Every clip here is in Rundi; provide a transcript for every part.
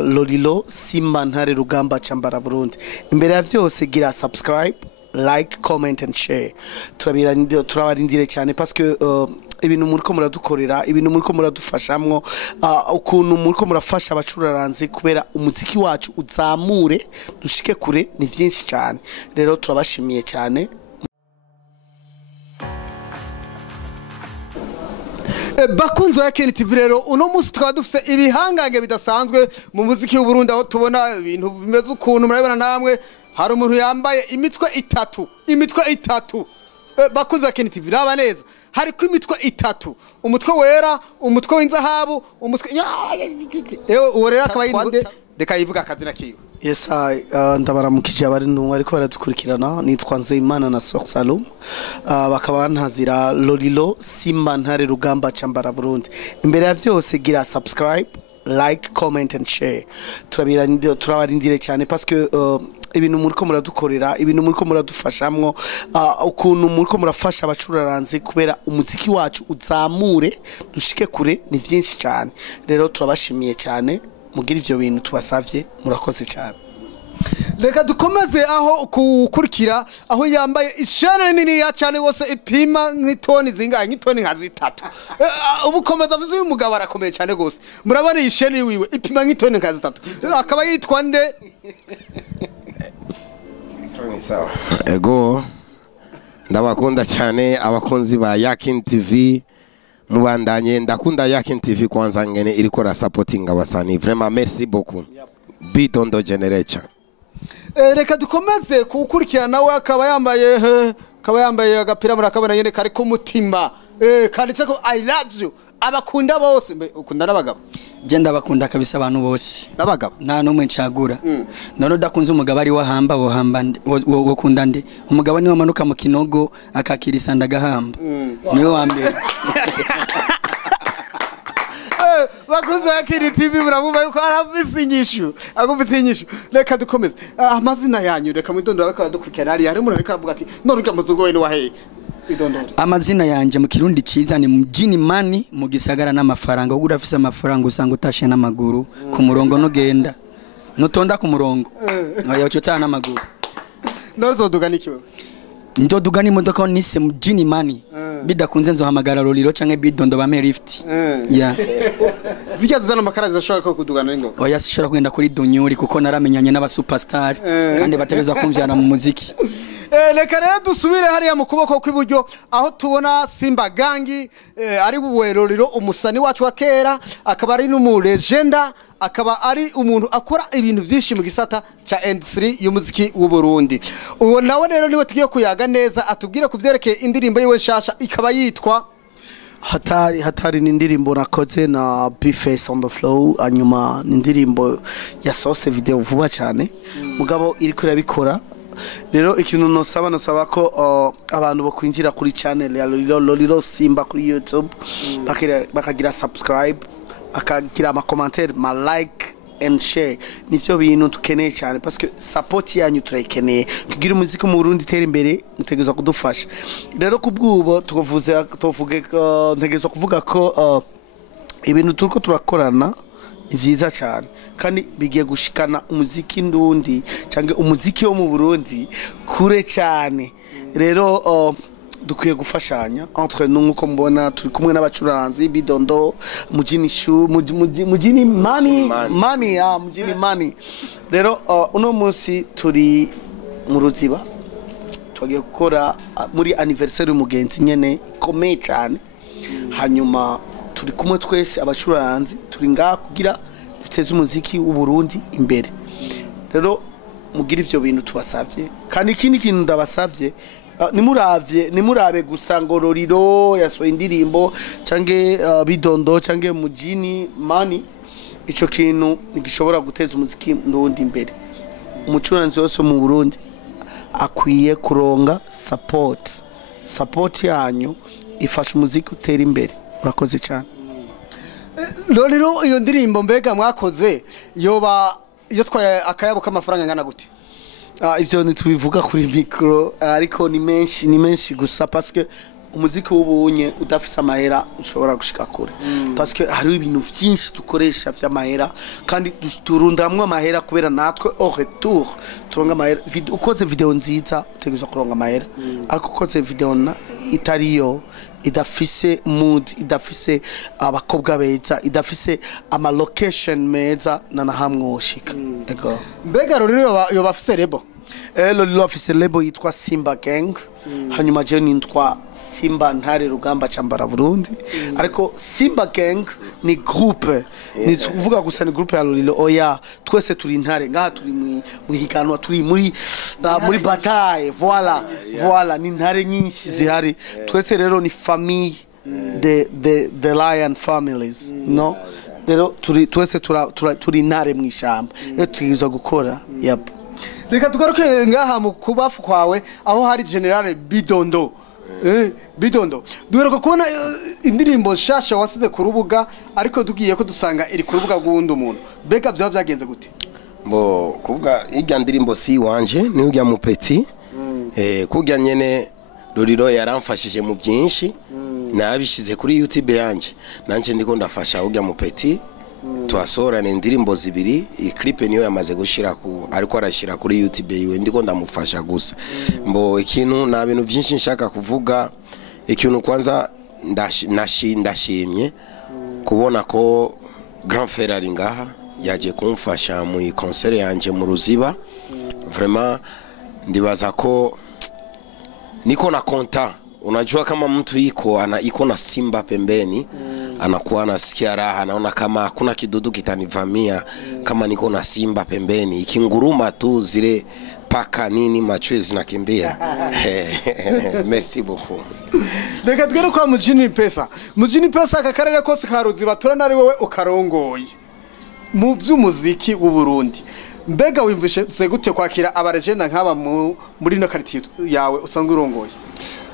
Lolilo Simba ntare rugamba chambara Burundi. Imbere ya vyose gira subscribe, like, comment and share. Turabarindire cyane parce que ibintu muriko muradukorera, ibintu muriko muradufashamwo, ukuntu muriko murafasha abacuraranze kubera umuziki wacu uzamure dushike kure ni vyinshi cyane. Rero turabashimiye cyane. Bakunzo ya TV rero uno musi tukaba dufise ibihangange bidasanzwe mu muziki w'u Burundi aho tubona ibintu bimeze ukuntu murabona namwe hari umuntu yambaye imitwe itatu bakunzo ya TV raba neza hari ku imitwe itatu umutwe wera umutwe w'inzahabu umutwe uwo rero akaba yinde deka yivuga akazina kiwe. Yes, ndabaramukije abari ntumwe ariko baradukurikirana nitwa Nzeyimana na Salum bakaba ntazira Lolilo Simba ntare rugamba chambara Burundi. Imbere ya vyose gira subscribe, like, comment and share. Turabarindire cyane parce que ibintu muriko muradukorera, ibintu muriko muradufashamwo, ukuntu muriko murafasha abacuraranze kubera umuziki wacu uzamure dushike kure ni vyinshi cyane. Rero turabashimiye cyane. Mugira ivyo bintu tubasavye murakoze cyane. Reka dukomeze aho kukurikira aho yambaye ishene nini ya cyane gose ipima nk'itoni zingahe nk'itoni nka zitatu. Ubukomeza vuze uyu mugabo arakomeye cyane gose. Murabona ishene wiwe ipima nk'itoni nka zitatu. Akaba yitwa nde? Ego ndabakunda cyane abakunzi ba Yakin TV. Mubandanye ndakunda Yakin TV kwanza ngene iriko ra supporting abasani vraiment merci beaucoup. Bidondo generation. Reka dukomeze kukurikirana nawe akaba yambaye agapira murakabona yene kari ku mutima kanditse ko I love you abakunda bose ukunda nabagabo. Je ndabakunda kabisa abantu bose nabagabo nta numwe ncagura none udakunze umugabo ari wahamba wo kunda nde umugabo ni wamanuka mu kinogo akakirisa ndagahamba niwe wa mbere. Bakunze Yakin TV muramumva yuko arafise inyishu agufite inyishu. Reka dukomeze amazina yanyu reka mwidondora bakaba dukurikirana ari umuntu ariko aravuga ati none muzugo we ni wahe idondora. Amazina yanje mu kirundi ciza ni mjini mani mu gisagara n'amafaranga ugura afise amafaranga usanga utashe n'amaguru ku murongo no genda nutonda ku murongo oya ucotana n'amaguru nozoduga nikiwe ndoduga n'imodoka nise mjini mani bidakunze nzohamagara Lolilo canke bidondo bame lift ya zikya zizana amakaraza ashobora ko kudugana n'ingo oya sishobora kugenda kuri dunyuri kuko naramenyanye n'aba superstar kandi bategeza kumvyana mu muziki. Reka rero dusubire hariya mu kuboko kw'iburyo aho tubona Simba gangi ari buwe Lolilo umusani wacu wa kera akaba ari n'umu legenda akaba ari umuntu akora ibintu vyinshi mu gisata ca industry y'umuziki w'u Burundi. Uwo nawe rero niwe tugiye kuyaga neza atubwire kuvyerekeye indirimbo yiwe shasha ikaba yitwa hatari n'indirimbo nakoze na B-Face on the flow anyuma n'indirimbo yasohotse video vuba cyane mugabo iri kuri abikora. Rero ikintu nosaba ko abantu bokwinjira kuri channel ya Lolilo Simba kuri YouTube bakagira subscribe akagira ama commentaire ma like and share nivyo bintu tukeneye cyane parce que support yanyu turayikeneye kugira umuziki mu Burundi tera imbere mutegezwa kudufasha. Rero kubwubo ntegezwa kuvuga ko ibintu turiko turakorana vyiza cyane kandi bigiye gushikana umuziki ndundi canke umuziki wo mu Burundi kure cyane. Rero dukwiye gufashanya entre nous nkuko mbona turi kumwe n'abacuraranzi bidondo mujini mani. Rero uno munsi turi mu Ruziba twagiye gukora muri anniversaire y'umugenzi nyene komeye cyane hanyuma turi kumwe twese abacuraranzi turi ngaha kugira duteze umuziki w'u Burundi imbere. Rero mugira ivyo bintu tubasavye kandi ikindi kintu ndabasavye nimurabe gusa ngo Lolilo yasohoye indirimbo canke bidondo canke mujini mani ico kintu nigishobora guteza umuziki ndundi imbere. Umucuranzi wose mu Burundi akwiye kuronga support yanyu ifasha umuziki utera imbere. Urakoze cyane. Lolilo iyo ndirimbo mbega mwakoze yoba iyo twaye akayabo k'amafaranga ngana gute? Ivyo ntitubivuga kuri micro ariko ni menshi gusa parce que umuziki w'ubunye udafise amahera ushobora gushika kure parce que hari ibintu vyinshi dukoresha vy'amahera kandi turundamwe amahera kubera natwe au retour turonga amahera ukoze video nziza utegezwa kuronga amahera ariko ukoze video itariyo idafise mood idafise abakobwa beza idafise ama location meza na hamwe woshika ego mbega Lolilo yo bafise lebo Lolilo afise lebo yitwa Simba Gang hanyuma je nitwa Simba Ntare Rugamba Chambara Burundi ariko Simba Gang ni groupe ni kuvuga gusa ni groupe ya Lolilo oya twese turi intare ngaha turi mu higanwa turi muri bataille voilà ni intare nyinshi zihari twese rero ni famille the lion families no rero twese turi intare mu ishamba rero tugiza gukora yep reka tugaruke ngaha mu kubafu kwawe aho hari General Bidondo Bidondo duheruka kubona indirimbo shasha wasize ku rubuga ariko tugiye ko dusanga iri ku rubuga rw'undi umuntu bega byo byagenze gute mbo kuvuga irya ndirimbo si wanje ni urya mupeti kujya nyene Lolilo yaramfashije mu byinshi narabishize kuri YouTube yanje nanje ndiko ndafasha urya mupeti twasorana indirimbo zibiri clip niyo yamaze gushira ku ariko arashira kuri YouTube yiwe ndiko ndamufasha gusa mbo ikintu na bintu byinshi nshaka kuvuga ikintu kwanza ndashimye kubona ko Grand Frère ari ngaha yaje kumfasha mu concert yanje mu Ruziba vraiment ndibaza ko niko na konta unajua kama mtu iko na simba pembeni anakuwa anasikia raha anaona kama hakuna kidudu kitanivamia kama niko na simba pembeni ikinguruma tu zile paka nini macho zinakimbia merci beaucoup reka twere kwa mujini pesa akakarere kose ka Ruziba turana ari wowe ukarongoye mu by'umuziki w'u Burundi mbega wimvishe gute kwakira abaragenda nk'aba muri no quartier yawe usanzwe urongoye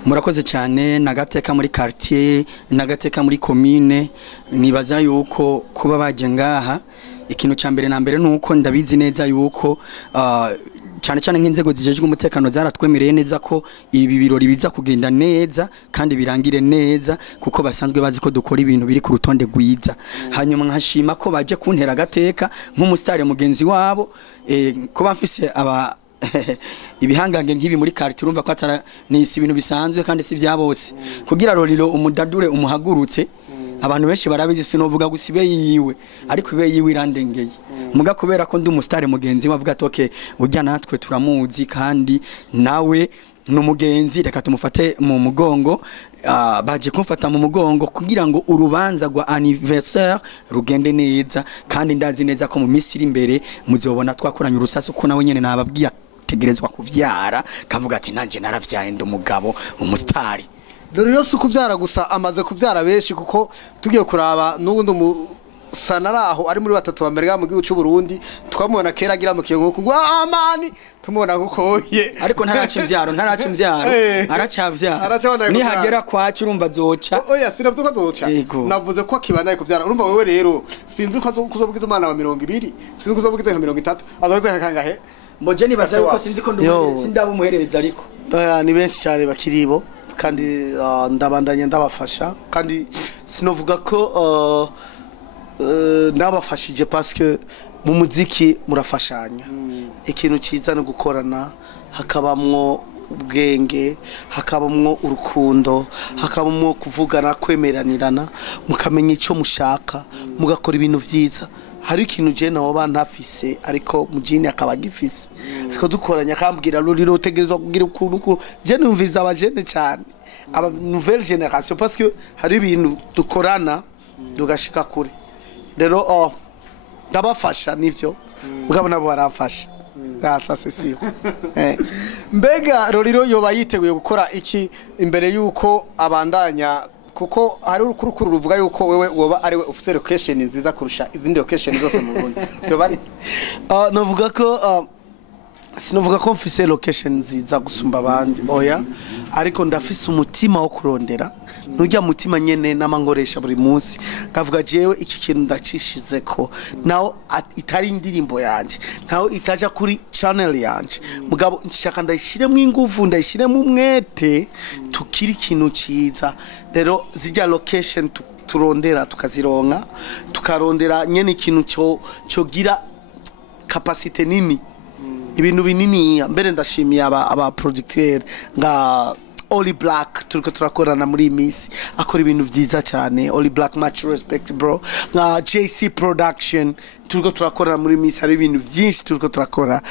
murakoze cyane nagateka muri quartier nagateka muri commune nibaza yuko kuba baje ngaha ikintu cya mbere na mbere nuko ndabizi neza yuko cyane cyane nk'inzego zijejwe umutekano zaratwemereye neza ko ibi birori biza kugenda neza kandi birangire neza kuko basanzwe bazi ko dukora ibintu biri ku rutonde rwiza hanyuma nkashima ko baje kuntera agateka nk'umusitari mugenzi wabo kuba mfise ibihangange nk'ibi muri quartier urumva ko atara ni ibintu bisanzwe kandi si vya bose kugira Lolilo umudadure umuhagurutse abantu benshi barabizi sinovuga gusibe yiwe ariko ibe yiwe irandengeye muga kubera ko ndi umusitari mugenzi wavuga atoke ujya natwe turamuzi kandi nawe numugenzi reka tumufate mu mugongo baje kumfata mu mugongo kugira ngo urubanza rwa anniversaire rugende neza kandi ndazi neza ko mu misiri imbere muzobona twakoranye urusasi uko nawe nyene nababwiye tegerezwa kuvyara kavuga ati nanje naravyaye ndumugabo umusitari Lolilo si kuvyara gusa amaze kuvyara benshi kuko tugiye kuraba n'ubundi sanaraho ari muri batatu bamerega mu gihugu cy'u Burundi twamubona kera agira mu kiyo ngo amani tumubona gukoye ariko ntaracyimvyaro aracavyara ni hagera kwacu urumva zoca oya sinavyo ko zoca navuze ko akibanaye kuvyara urumva wewe rero sinzi ko kuzobwiza umwana wa 200 sinzi ko kuzobwiza nka 30 azoze kangahe moje nibaza yuko sinzi ko ndaba umuherereza ariko ni benshi cyane bakiribo kandi ndabandanye ndabafasha kandi sinovuga ko ndabafashije parce que mu muziki murafashanya ikintu ciza no gukorana hakabamwo ubwenge hakabamwo urukundo hakabamwo kuvugana kwemeranirana mukamenya ico mushaka mugakora ibintu vyiza hari ikintu je nawo bantafise ariko mujini akaba gifise ariko dukoranya kambwira Lolilo utegerezwa kugira ukuntu je numviza abajene cyane aba nouvelle génération parce que hari ibintu dukorana dugashika kure rero ndabafasha nivyo mugabo nabo baramfasha ça c'est sûr mbega Lolilo yoba yiteguye gukora iki imbere yuko abandanya kuko hari urukuru ruvuga yuko wewe woba ari we ufite location nziza kurusha izindi location zose mu Burundi byo bari navuga ko sinovuga ko mfise location nziza gusumba abandi oya ariko ndafise umutima wo kurondera nujya mutima nyene namangoresha buri munsi kavuga jewe iki kintu ndacishize ko naho itari indirimbo yanje naho itaja kuri channel yanje mugabo nshaka ndayishiremo ingufu ndayishiremo umwete tukiri ikintu ciza rero zijya location turondera tukazironka tukarondera nyene ikintu cyo gira capacity nini ibintu binini mbere ndashimiye aba producteur nga Oli Black turiko turakorana muri Miss akora ibintu vyiza cyane Oli Black much respect bro nga JC production turiko turakorana muri Miss hari ibintu vyinshi turiko turakora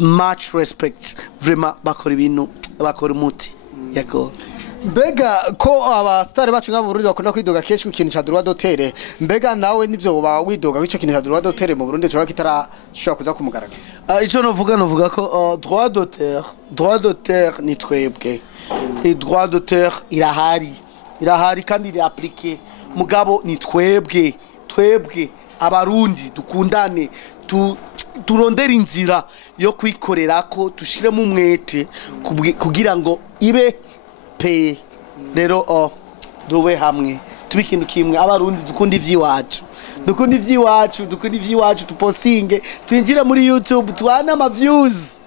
much respect vraiment bakora ibintu bakora umuti yako mbega ko abastari bacu ngabo Burundi bakunda kwidoga kenshi ku kintu cha droit d'auteur mbega nawe nivyo uba widoga w'ico kintu cha droit d'auteur mu Burundi cyo kitarashobora kuza kumugaragara ico novuga ko droit d'auteur ni twebwe et droit d'auteur irahari kandi iri appliqué mugabo ni twebwe abarundi dukundane turondera inzira yo kwikorera ko tushiremo umwete kugira ngo ibe pe rero duwe hamwe tubikintu kimwe abarundi dukunda ivyiwacu tupostinge twinjira muri YouTube twana ama views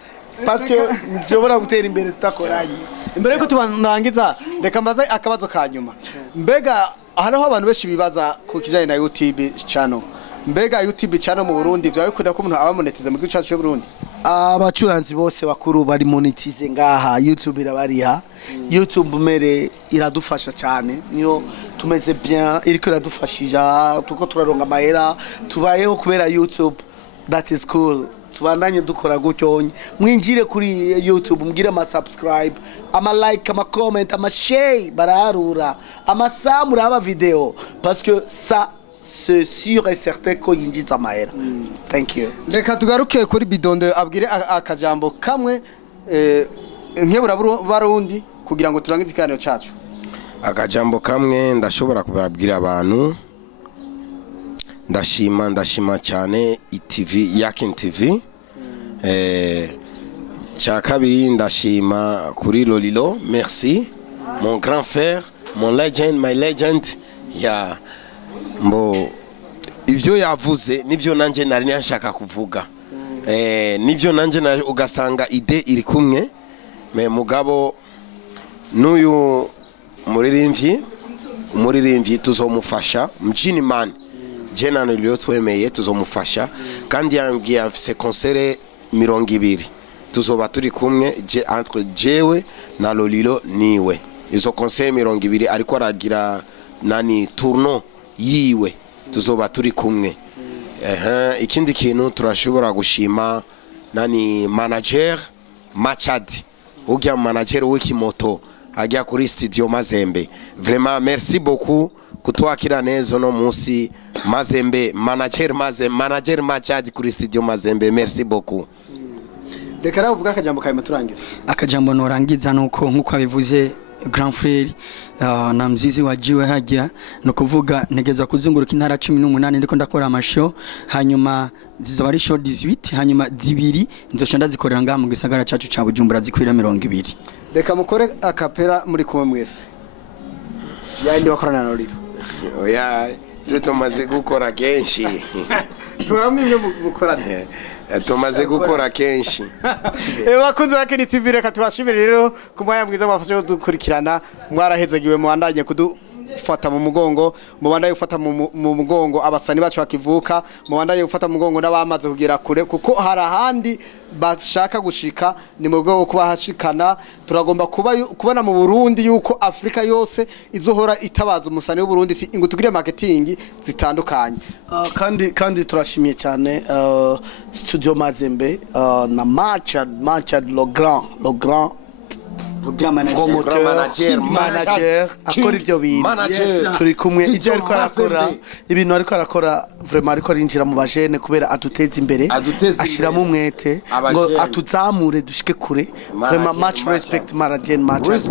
parce que nshobora gutera imbere tutakoranye imbere ko tubanangiza reka mbaze akabazo kanyuma mbega hariho abantu benshi bibaza ku kijanye na YouTube channel mbega YouTube channel mu Burundi vyabikunda ko umuntu abamonetize mu gice cyo Burundi abacuranzi bose bakuru bari monetize ngaha YouTube irabariha YouTube mere iradufasha cyane niyo tumeze bien iriko iradufashija tuko turaronga mahera tubayeho kubera YouTube that is cool tubandanye dukora gutyo mwinjire kuri YouTube mugire ama subscribe ama like ama comment ama share bararura ama samura aba video parce que ça c'est sûr et certain ko yinjiza mahera thank you reka tugaruke kuri Bidondo abwire akajambo kamwe nkebura barundi kugira ngo turangize ikiganiro cyacu akajambo kamwe ndashobora kubabwira abantu ndashima cyane ITV Yakin TV cya kabiri ndashima kuri Lolilo merci mon grand frère mon legend my legend ya mbo ivyo yavuze nivyo nanje nari nashaka kuvuga nivyo nanje ugasanga ide iri kumwe me mugabo nuyu umuririmbyi tuzomufasha mjini man jena nilio twemeye tuzomufasha kandi yambwiye afise concert 200 tuzoba turi kumwe entre jewe na Lolilo niwe izo concert 200 ariko aragira nani tourno yiwe tuzoba turi kumwe ikindi kintu turashobora gushima nani manager Machad ujya manager w'ikimoto ajya kuri studio Mazembe vraiment merci beaucoup kutwakira neza no munsi Mazembe manager Machad kuri studio Mazembe merci beaucoup dekara uvuga akajambo kaime turangiza akajambo norangiza nuko nkuko abivuze grand frère na mzizi wajiwe hajya no kuvuga ntegeza kuzunguruka intara 18 ndiko ndakora amashow hanyuma zizoba ari show 18 hanyuma zibiri nzoca ndazikorera ngaha mu gisagara cyacu ca Bujumbura zikwira 200 reka mukore akapera muri kumwe mwese yandi wakorana na Lolilo oya tumaze gukora kenshi turamwe mukorana tumaze gukora kenshi bakunze bakeni TV reka tubashimire rero kumwaya mwiza mwafashe dukurikirana mwarahezagiwe mu bandanye kudufata mu mugongo mu bandaye gufata mu mugongo abasani bacu bakivuka mu bandaye gufata mu mugongo n'abamaze kugera kure kuko harahandi bashaka gushika ni mu bwo kuba hashikana turagomba kubona mu Burundi yuko Afrika yose izohora itabaza umusani w'u Burundi ngo tugire marketing zitandukanye kandi turashimiye cyane studio Mazembe na Machad le grand manager akora ivyo bintu turi kumwe ivyo ariko arakora ibintu ariko arakora vraiment ariko arinjira mu bajene kubera aduteza imbere ashiramo umwete ngo atuzamure dushike kure vraiment much respect manager Machad